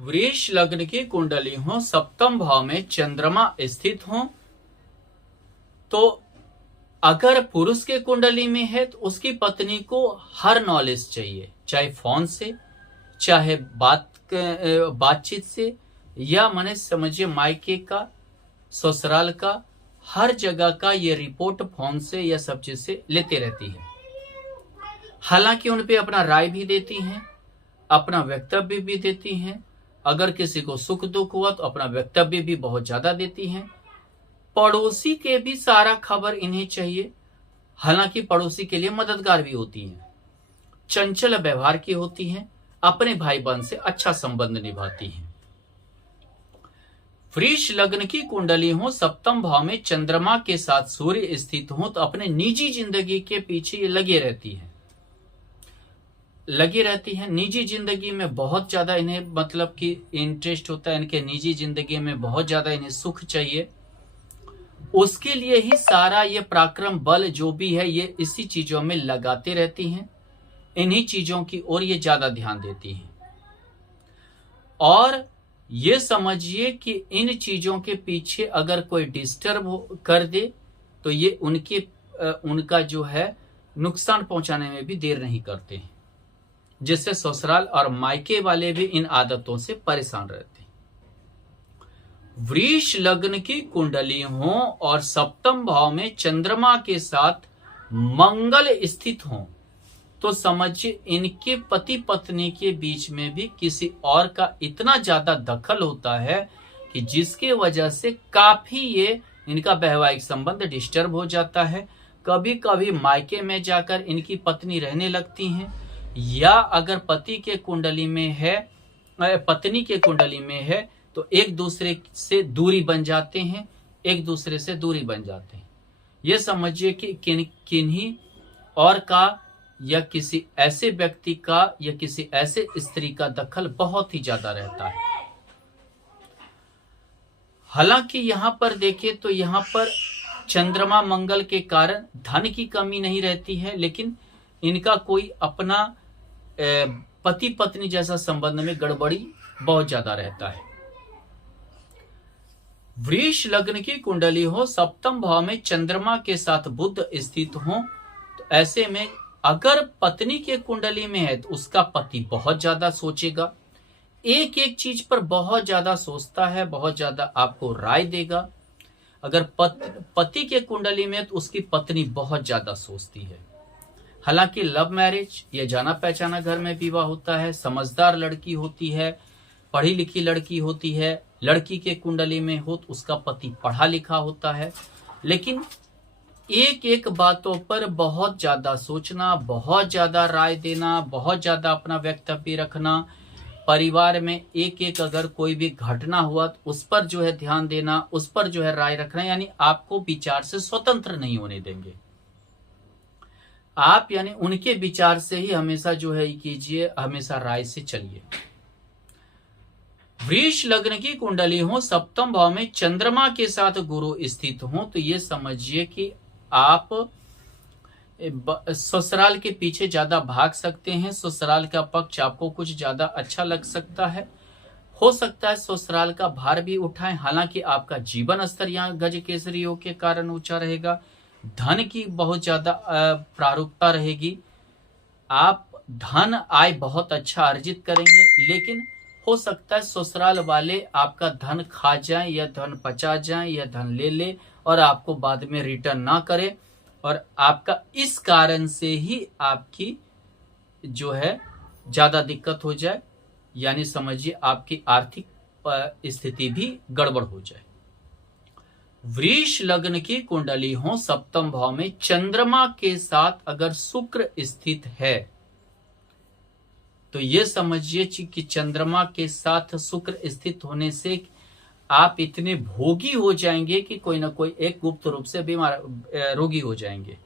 वृष लग्न की कुंडली हो, सप्तम भाव में चंद्रमा स्थित हो, तो अगर पुरुष के कुंडली में है तो उसकी पत्नी को हर नॉलेज चाहिए, चाहे फोन से, चाहे बातचीत से, या माने समझिए मायके का, ससुराल का, हर जगह का ये रिपोर्ट फोन से या सब चीज से लेते रहती है। हालांकि उन पे अपना राय भी देती हैं, अपना वक्तव्य भी देती हैं। अगर किसी को सुख दुख हुआ तो अपना वक्तव्य भी बहुत ज्यादा देती हैं। पड़ोसी के भी सारा खबर इन्हें चाहिए, हालांकि पड़ोसी के लिए मददगार भी होती हैं। चंचल व्यवहार की होती हैं, अपने भाई बहन से अच्छा संबंध निभाती हैं। वृष लग्न की कुंडली हो, सप्तम भाव में चंद्रमा के साथ सूर्य स्थित हो, तो अपने निजी जिंदगी के पीछे ये लगी रहती है। निजी जिंदगी में बहुत ज्यादा इन्हें मतलब कि इंटरेस्ट होता है, इनके निजी जिंदगी में बहुत ज्यादा इन्हें सुख चाहिए। उसके लिए ही सारा ये पराक्रम बल जो भी है ये इसी चीजों में लगाते रहती हैं। इन्हीं चीजों की ओर ये ज्यादा ध्यान देती हैं। और ये समझिए कि इन चीजों के पीछे अगर कोई डिस्टर्ब कर दे तो ये उनका जो है नुकसान पहुंचाने में भी देर नहीं करते हैं, जिससे ससुराल और मायके वाले भी इन आदतों से परेशान रहते हैं। वृष लग्न की कुंडली हो और सप्तम भाव में चंद्रमा के साथ मंगल स्थित हो, तो समझिए इनके पति पत्नी के बीच में भी किसी और का इतना ज्यादा दखल होता है कि जिसके वजह से काफी ये इनका वैवाहिक संबंध डिस्टर्ब हो जाता है। कभी कभी मायके में जाकर इनकी पत्नी रहने लगती हैं, या अगर पति के कुंडली में है, पत्नी के कुंडली में है, तो एक दूसरे से दूरी बन जाते हैं, ये समझिए कि किन्हीं और का या किसी ऐसे व्यक्ति का या किसी ऐसे स्त्री का दखल बहुत ही ज्यादा रहता है। हालांकि यहां पर देखें तो यहां पर चंद्रमा मंगल के कारण धन की कमी नहीं रहती है, लेकिन इनका कोई अपना पति पत्नी जैसा संबंध में गड़बड़ी बहुत ज्यादा रहता है। वृष लग्न की कुंडली हो, सप्तम भाव में चंद्रमा के साथ बुध स्थित हो, तो ऐसे में अगर पत्नी के कुंडली में है तो उसका पति बहुत ज्यादा सोचेगा, एक एक चीज पर बहुत ज्यादा सोचता है, बहुत ज्यादा आपको राय देगा। अगर पति के कुंडली में है तो उसकी पत्नी बहुत ज्यादा सोचती है। हालांकि लव मैरिज, ये जाना पहचाना घर में विवाह होता है, समझदार लड़की होती है, पढ़ी लिखी लड़की होती है। लड़की के कुंडली में हो तो उसका पति पढ़ा लिखा होता है, लेकिन एक एक बातों पर बहुत ज्यादा सोचना, बहुत ज्यादा राय देना, बहुत ज्यादा अपना वक्तव्य रखना। परिवार में एक एक अगर कोई भी घटना हुआ तो उस पर जो है ध्यान देना, उस पर जो है राय रखना, यानी आपको विचार से स्वतंत्र नहीं होने देंगे आप, यानी उनके विचार से ही हमेशा जो है कीजिए, हमेशा राय से चलिए। वृष लग्न की कुंडली हो, सप्तम भाव में चंद्रमा के साथ गुरु स्थित हो, तो ये समझिए कि आप ससुराल के पीछे ज्यादा भाग सकते हैं। ससुराल का पक्ष आपको कुछ ज्यादा अच्छा लग सकता है। हो सकता है ससुराल का भार भी उठाएं। हालांकि आपका जीवन स्तर यहाँ गज केसरी योग के कारण ऊंचा रहेगा। धन की बहुत ज्यादा प्रारूपता रहेगी। आप धन आय बहुत अच्छा अर्जित करेंगे, लेकिन हो सकता है ससुराल वाले आपका धन खा जाएं या धन पचा जाएं या धन ले ले और आपको बाद में रिटर्न ना करे, और आपका इस कारण से ही आपकी जो है ज्यादा दिक्कत हो जाए, यानी समझिए आपकी आर्थिक स्थिति भी गड़बड़ हो जाए। वृष लग्न की कुंडली हो, सप्तम भाव में चंद्रमा के साथ अगर शुक्र स्थित है, तो ये समझिए कि चंद्रमा के साथ शुक्र स्थित होने से आप इतने भोगी हो जाएंगे कि कोई ना कोई एक गुप्त रूप से बीमार रोगी हो जाएंगे।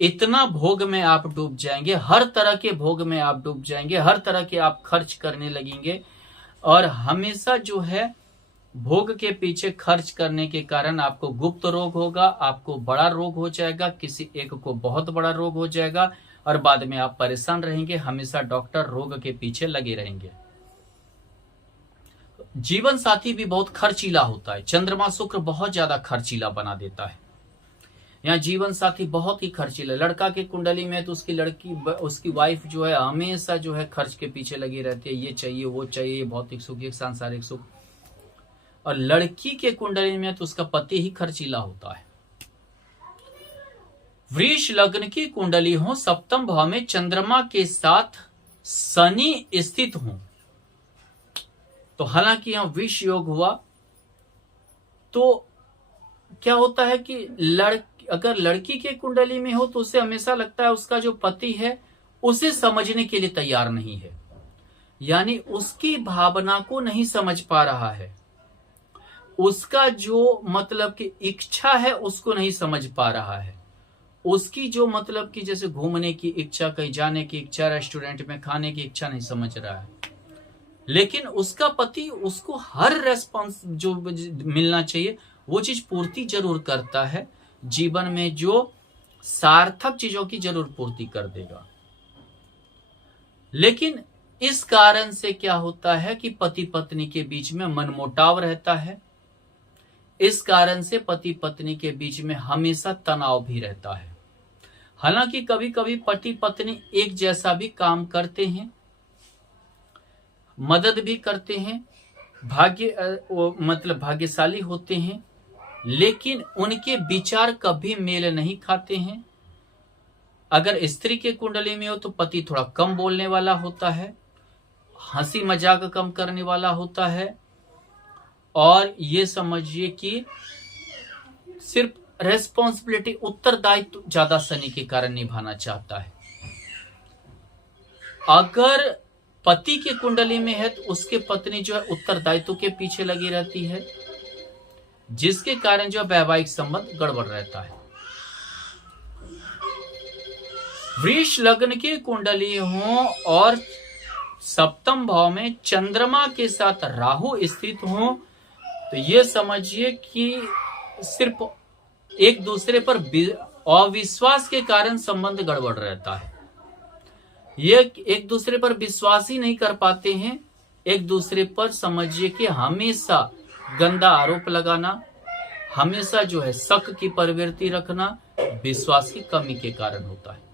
इतना भोग में आप डूब जाएंगे, हर तरह के भोग में आप डूब जाएंगे, हर तरह के आप खर्च करने लगेंगे, और हमेशा जो है भोग के पीछे खर्च करने के कारण आपको गुप्त रोग होगा, आपको बड़ा रोग हो जाएगा, किसी एक को बहुत बड़ा रोग हो जाएगा, और बाद में आप परेशान रहेंगे। हमेशा डॉक्टर रोग के पीछे लगे रहेंगे। जीवन साथी भी बहुत खर्चीला होता है। चंद्रमा शुक्र बहुत ज्यादा खर्चीला बना देता है। यहाँ जीवन साथी बहुत ही खर्चीला, लड़का के कुंडली में तो उसकी लड़की, उसकी वाइफ जो है हमेशा जो है खर्च के पीछे लगी रहती है, ये चाहिए वो चाहिए, भौतिक सुख, ये सांसारिक सुख। और लड़की के कुंडली में तो उसका पति ही खर्चीला होता है। वृष लग्न की कुंडली हो, सप्तम भाव में चंद्रमा के साथ शनि स्थित हो, तो हालांकि यहां विष योग हुआ, तो क्या होता है कि अगर लड़की के कुंडली में हो तो उसे हमेशा लगता है उसका जो पति है उसे समझने के लिए तैयार नहीं है, यानी उसकी भावना को नहीं समझ पा रहा है, उसका जो मतलब कि इच्छा है उसको नहीं समझ पा रहा है, उसकी जो मतलब कि जैसे घूमने की इच्छा, कहीं जाने की इच्छा, रेस्टोरेंट में खाने की इच्छा नहीं समझ रहा है। लेकिन उसका पति उसको हर रेस्पॉन्स जो मिलना चाहिए वो चीज पूर्ति जरूर करता है, जीवन में जो सार्थक चीजों की जरूर पूर्ति कर देगा। लेकिन इस कारण से क्या होता है कि पति पत्नी के बीच में मनमुटाव रहता है, इस कारण से पति पत्नी के बीच में हमेशा तनाव भी रहता है। हालांकि कभी कभी पति पत्नी एक जैसा भी काम करते हैं, मदद भी करते हैं, मतलब भाग्यशाली होते हैं, लेकिन उनके विचार कभी मेल नहीं खाते हैं। अगर स्त्री के कुंडली में हो तो पति थोड़ा कम बोलने वाला होता है, हंसी मजाक कम करने वाला होता है, और ये समझिए कि सिर्फ रेस्पॉन्सिबिलिटी, उत्तरदायित्व ज्यादा शनि के कारण निभाना चाहता है। अगर पति के कुंडली में है तो उसके पत्नी जो है उत्तरदायित्व के पीछे लगी रहती है, जिसके कारण जो वैवाहिक संबंध गड़बड़ रहता है। वृष लग्न की कुंडली हो और सप्तम भाव में चंद्रमा के साथ राहु स्थित हो, तो ये समझिए कि सिर्फ एक दूसरे पर अविश्वास के कारण संबंध गड़बड़ रहता है। ये एक दूसरे पर विश्वास ही नहीं कर पाते हैं, एक दूसरे पर समझिए कि हमेशा गंदा आरोप लगाना, हमेशा जो है शक की प्रवृत्ति रखना, विश्वास की कमी के कारण होता है।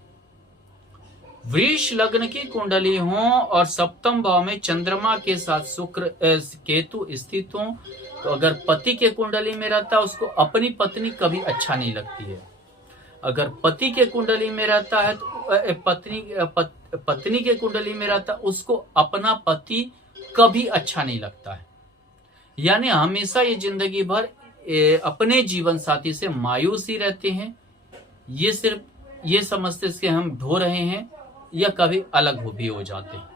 वृष लग्न की कुंडली हो और सप्तम भाव में चंद्रमा के साथ शुक्र केतु स्थित हो, तो अगर पति के कुंडली में रहता है उसको अपनी पत्नी कभी अच्छा नहीं लगती है। अगर पति के कुंडली में रहता है तो पत्नी के कुंडली में रहता है उसको अपना पति कभी अच्छा नहीं लगता है, यानी हमेशा ये जिंदगी भर अपने जीवन साथी से मायूस ही रहते हैं। ये सिर्फ ये समझते कि हम ढो रहे हैं या कभी अलग भी हो जाते हैं।